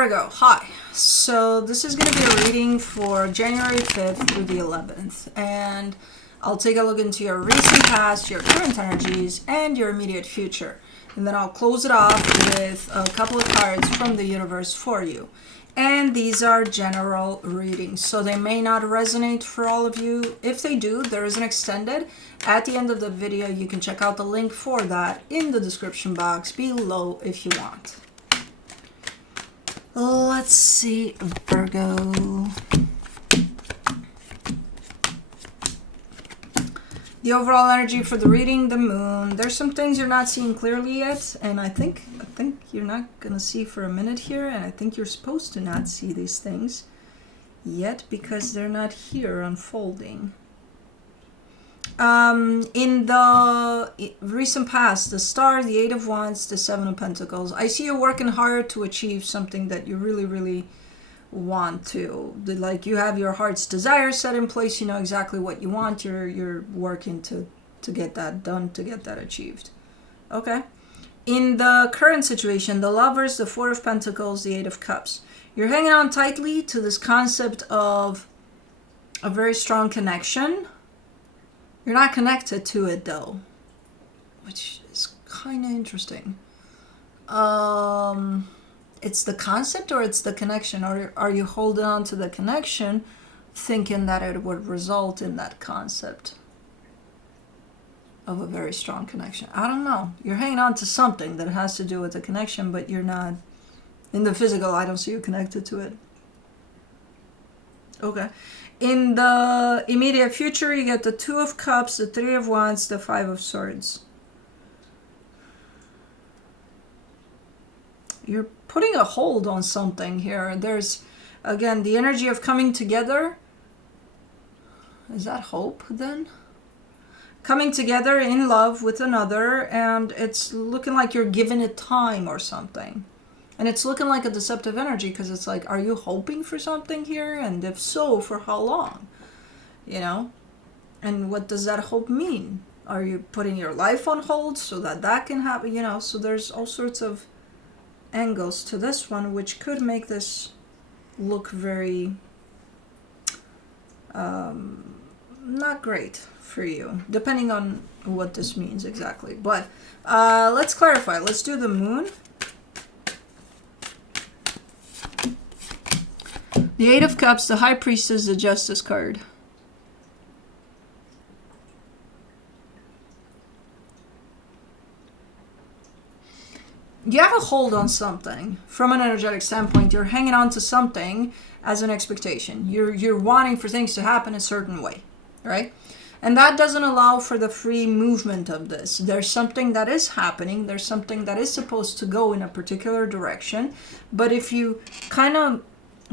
Virgo, hi. So this is going to be a reading for January 5th through the 11th. And I'll take a look into your recent past, your current energies, and your immediate future. And then I'll close it off with a couple of cards from the universe for you. And these are general readings, so they may not resonate for all of you. If they do, there is an extended. At the end of the video, you can check out the link for that in the description box below if you want. Let's see, Virgo. The overall energy for the reading, the moon. There's some things you're not seeing clearly yet, and I think you're not going to see for a minute here, and I think you're supposed to not see these things yet because they're not here unfolding. In the recent past, the Star, the Eight of Wands, the Seven of Pentacles, I see you working hard to achieve something that you really, really want to. Like you have your heart's desire set in place, you know exactly what you want, you're working to get that done, to get that achieved. Okay. In the current situation, the Lovers, the Four of Pentacles, the Eight of Cups, you're hanging on tightly to this concept of a very strong connection. You're not connected to it though, which is kind of interesting. It's the concept or it's the connection, or are you holding on to the connection thinking that it would result in that concept of a very strong connection? I don't know. You're hanging on to something that has to do with the connection, but you're not in the physical. I don't see you connected to it. Okay. In the immediate future, you get the Two of Cups, the Three of Wands, the Five of Swords. You're putting a hold on something here. There's, again, the energy of coming together. Is that hope then? Coming together in love with another, and it's looking like you're giving it time or something. And it's looking like a deceptive energy because it's like, are you hoping for something here? And if so, for how long? You know? And what does that hope mean? Are you putting your life on hold so that that can happen? You know, so there's all sorts of angles to this one, which could make this look very not great for you, depending on what this means exactly. But let's clarify. Let's do the moon. The Eight of Cups, the High Priestess, the Justice card. You have a hold on something. From an energetic standpoint, you're hanging on to something as an expectation. You're wanting for things to happen a certain way, right? And that doesn't allow for the free movement of this. There's something that is happening. There's something that is supposed to go in a particular direction. But if you kind of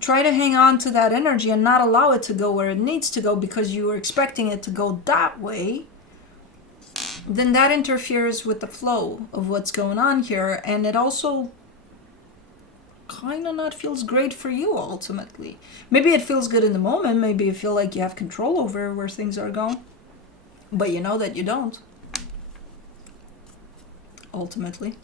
try to hang on to that energy and not allow it to go where it needs to go because you were expecting it to go that way, then that interferes with the flow of what's going on here, and it also kind of not feels great for you ultimately. Maybe it feels good in the moment, maybe you feel like you have control over where things are going, but you know that you don't ultimately.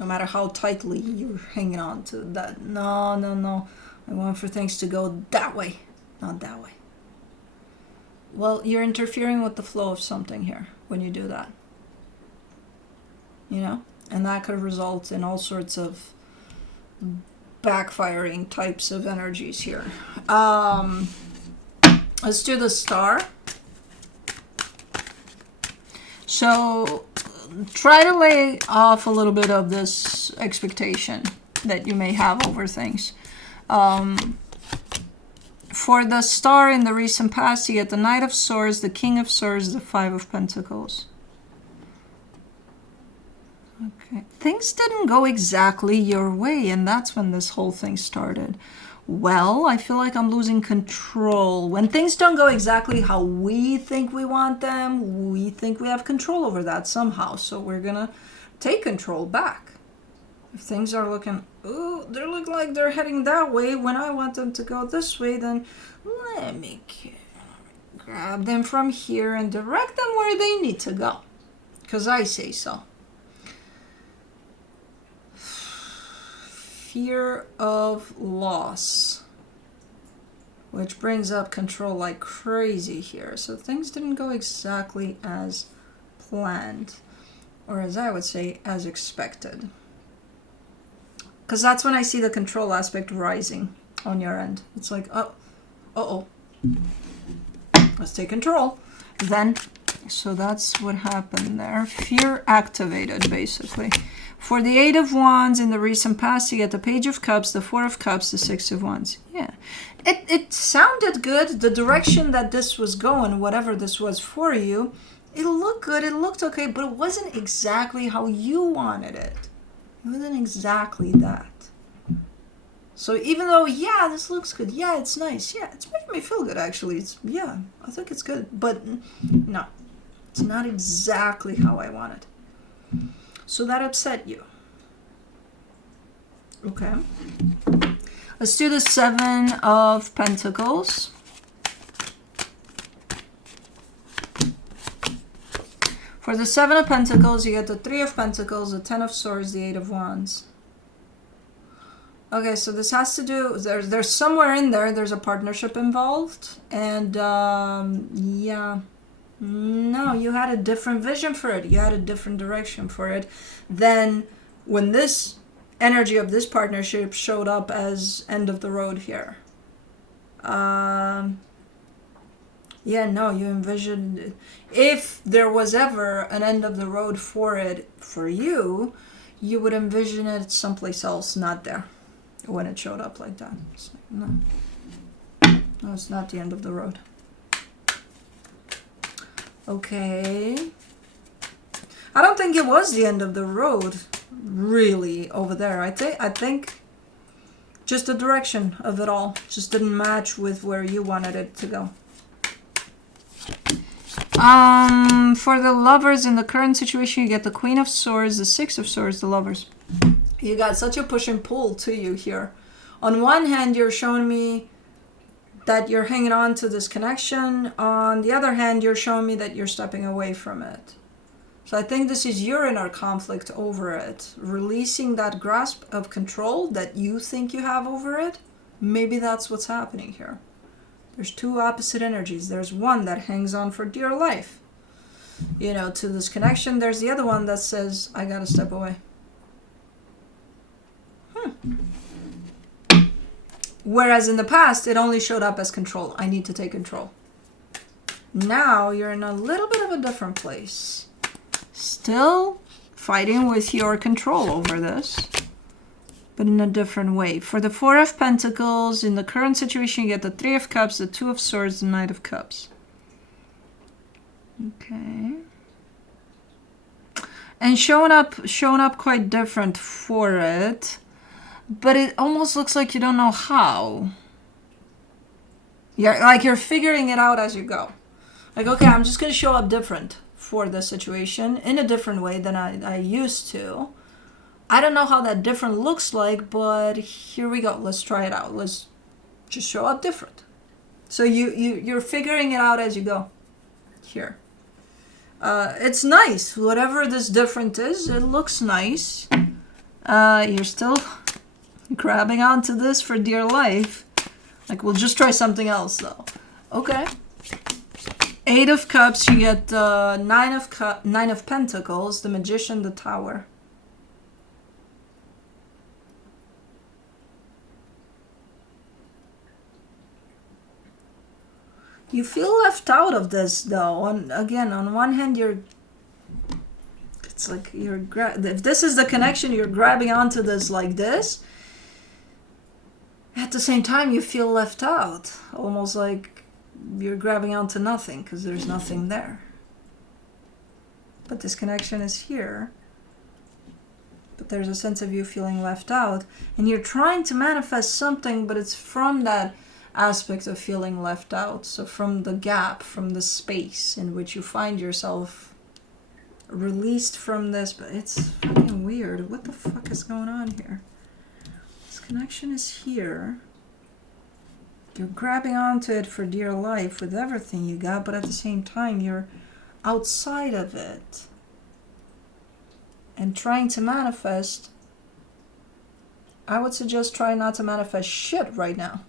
No matter how tightly you're hanging on to that. No. I want for things to go that way, not that way. Well, you're interfering with the flow of something here when you do that. You know? And that could result in all sorts of backfiring types of energies here. Let's do the Star. So try to lay off a little bit of this expectation that you may have over things. For the Star in the recent past, you get the Knight of Swords, the King of Swords, the Five of Pentacles. Okay. Things didn't go exactly your way, and that's when this whole thing started. Well, I feel like I'm losing control. When things don't go exactly how we think we want them, we think we have control over that somehow. So we're gonna take control back. If things are looking, oh, they look like they're heading that way when I want them to go this way, then let me grab them from here and direct them where they need to go. Because I say so. fear of loss, which brings up control like crazy here. So things didn't go exactly as planned, or as I would say, as expected. Because that's when I see the control aspect rising on your end. It's like, oh, let's take control. Then, so that's what happened there. Fear activated, basically. For the 8 of Wands in the recent past, you get the Page of Cups, the 4 of Cups, the 6 of Wands. Yeah. It sounded good. The direction that this was going, whatever this was for you, it looked good. It looked okay, but it wasn't exactly how you wanted it. It wasn't exactly that. So even though, yeah, this looks good. Yeah, it's nice. Yeah, it's making me feel good, actually. Yeah, I think it's good. But no, it's not exactly how I want it. So that upset you. Okay. Let's do the 7 of Pentacles. For the 7 of Pentacles, you get the 3 of Pentacles, the 10 of Swords, the 8 of Wands. Okay, so this has to do, there's somewhere in there, there's a partnership involved. And yeah, no, you had a different vision for it. You had a different direction for it than when this energy of this partnership showed up as end of the road here. Yeah, no, you envisioned, if there was ever an end of the road for it, for you, you would envision it someplace else, not there, when it showed up like that. It's like, no, it's not the end of the road. Okay. I don't think it was the end of the road, really, over there. I think just the direction of it all just didn't match with where you wanted it to go. For the lovers in the current situation, you get the Queen of Swords, the 6 of Swords, the lovers. You got such a push and pull to you here. On one hand, you're showing me that you're hanging on to this connection. On the other hand, you're showing me that you're stepping away from it. So I think this is your inner conflict over it. Releasing that grasp of control that you think you have over it. Maybe that's what's happening here. There's two opposite energies. There's one that hangs on for dear life, you know, to this connection. There's the other one that says, I gotta step away. Whereas in the past, it only showed up as control. I need to take control. Now you're in a little bit of a different place. Still fighting with your control over this, but in a different way. For the 4 of Pentacles, in the current situation, you get the 3 of Cups, the 2 of Swords, the Knight of Cups. Okay. And showing up quite different for it, but it almost looks like you don't know how. You're figuring it out as you go. Like, okay, I'm just going to show up different for the situation in a different way than I used to. I don't know how that different looks like, but here we go. Let's try it out. Let's just show up different. So you're figuring it out as you go here. It's nice. Whatever this different is, it looks nice. You're still grabbing onto this for dear life. Like, we'll just try something else, though. Okay. 8 of Cups, you get 9 of Pentacles, the Magician, the Tower. You feel left out of this, though. Again, on one hand, it's like if this is the connection, you're grabbing onto this like this. At the same time, you feel left out. Almost like you're grabbing onto nothing because there's nothing there. But this connection is here. But there's a sense of you feeling left out. And you're trying to manifest something, but it's from that aspect of feeling left out. So from the gap, from the space in which you find yourself released from this. But it's fucking weird. What the fuck is going on here? This connection is here. You're grabbing onto it for dear life with everything you got, but at the same time you're outside of it and trying to manifest I would suggest try not to manifest shit right now.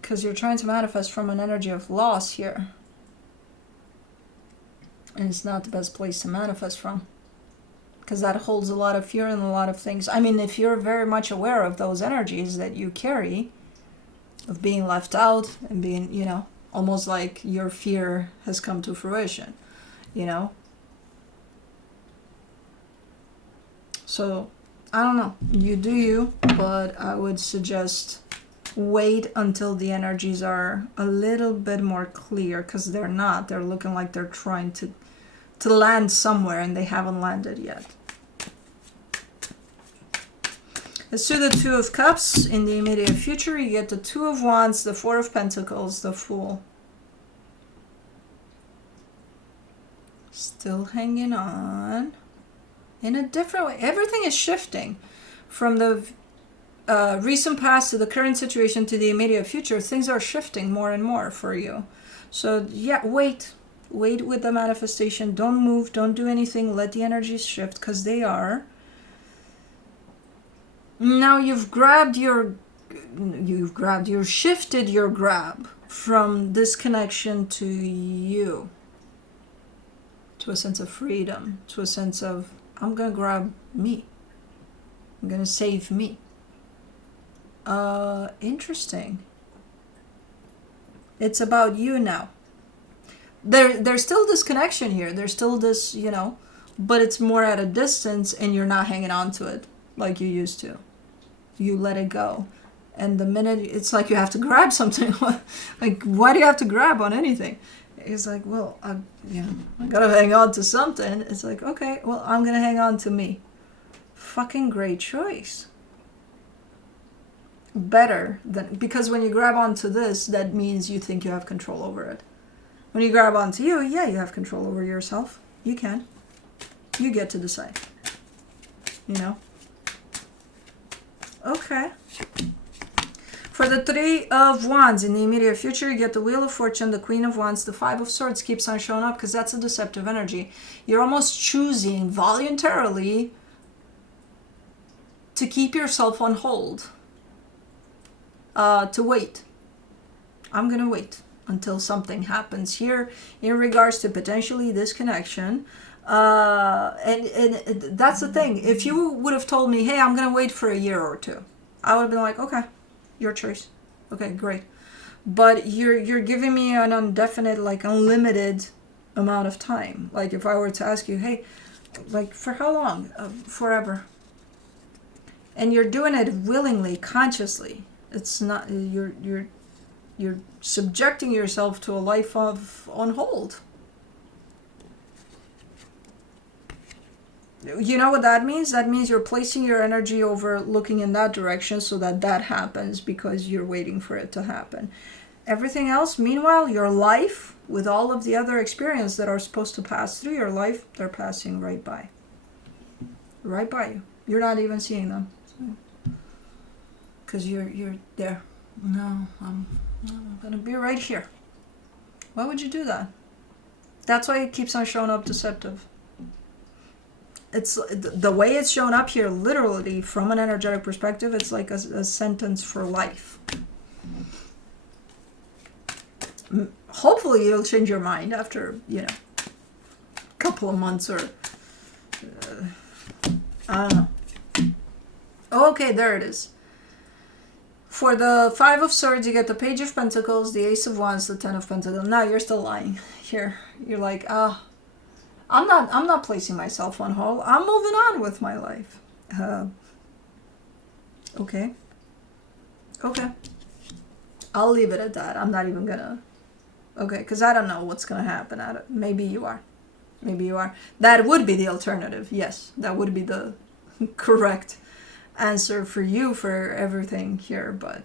Because you're trying to manifest from an energy of loss here. And it's not the best place to manifest from. Because that holds a lot of fear and a lot of things. I mean, if you're very much aware of those energies that you carry, of being left out and being, you know, almost like your fear has come to fruition, you know? So, I don't know. You do you, but I would suggest wait until the energies are a little bit more clear, because they're not. They're looking like they're trying to land somewhere and they haven't landed yet. Let's do the Two of Cups. In the immediate future, you get the Two of Wands, the Four of Pentacles, the Fool. Still hanging on. In a different way. Everything is shifting. From the recent past to the current situation to the immediate future, things are shifting more and more for you. So yeah, wait. Wait with the manifestation. Don't move. Don't do anything. Let the energies shift, because they are. Now you've shifted your grab from this connection to you. To a sense of freedom. To a sense of, I'm going to grab me. I'm going to save me. Interesting. It's about you now. There's still this connection here. There's still this, you know, but it's more at a distance and you're not hanging on to it like you used to. You let it go. And the minute, it's like you have to grab something. Like, why do you have to grab on anything? It's like, well, I gotta hang on to something. It's like, okay, well, I'm gonna hang on to me. Fucking great choice. Better than, because when you grab onto this, that means you think you have control over it. When you grab onto you, yeah, you have control over yourself. You can. You get to decide. You know? Okay. For the Three of Wands, in the immediate future, you get the Wheel of Fortune, the Queen of Wands, the Five of Swords keeps on showing up because that's a deceptive energy. You're almost choosing voluntarily to keep yourself on hold. To wait. I'm going to wait until something happens here in regards to potentially this connection. And that's the thing. If you would have told me, hey, I'm going to wait for a year or two, I would have been like, okay, your choice. Okay, great. But you're giving me an indefinite, like unlimited amount of time. Like if I were to ask you, hey, like for how long? Forever. And you're doing it willingly, consciously. It's not, you're subjecting yourself to a life of on hold. You know what that means? That means you're placing your energy over looking in that direction so that that happens because you're waiting for it to happen. Everything else, meanwhile, your life, with all of the other experiences that are supposed to pass through your life, they're passing right by. Right by you. You're not even seeing them. Because you're there. No, I'm going to be right here. Why would you do that? That's why it keeps on showing up deceptive. It's the way it's shown up here, literally from an energetic perspective, it's like a sentence for life. Hopefully you'll change your mind after, a couple of months or I don't know. Okay, there it is. For the Five of Swords, you get the Page of Pentacles, the Ace of Wands, the Ten of Pentacles. Now you're still lying here. You're like, I'm not placing myself on hold. I'm moving on with my life. Okay. I'll leave it at that. I'm not even gonna. Okay, because I don't know what's gonna happen at it. Maybe you are. That would be the alternative. Yes, that would be the correct answer for you for everything here. But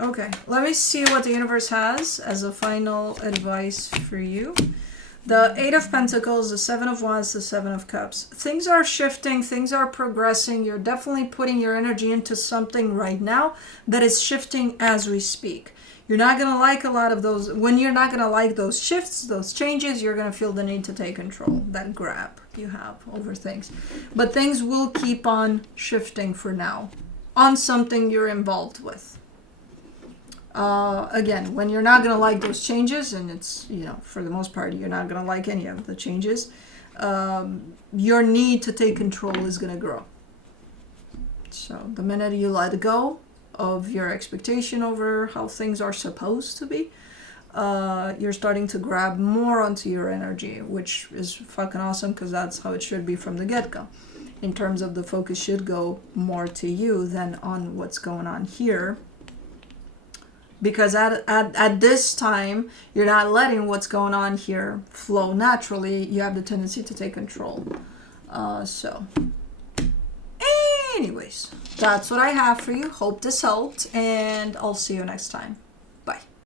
okay, let me see what the universe has as a final advice for you. The Eight of Pentacles, the Seven of Wands, the Seven of Cups. Things are shifting, things are progressing. You're definitely putting your energy into something right now that is shifting as we speak. You're not going to like a lot of those. When you're not going to like those shifts, those changes, you're going to feel the need to take control, that grab you have over things. But things will keep on shifting for now on something you're involved with. Again, when you're not going to like those changes, and it's, you know, for the most part, you're not going to like any of the changes, your need to take control is going to grow. So the minute you let go of your expectation over how things are supposed to be, you're starting to grab more onto your energy, which is fucking awesome, because that's how it should be from the get-go. In terms of the focus should go more to you than on what's going on here. Because at this time, you're not letting what's going on here flow naturally. You have the tendency to take control. So, anyways, that's what I have for you. Hope this helped, and I'll see you next time.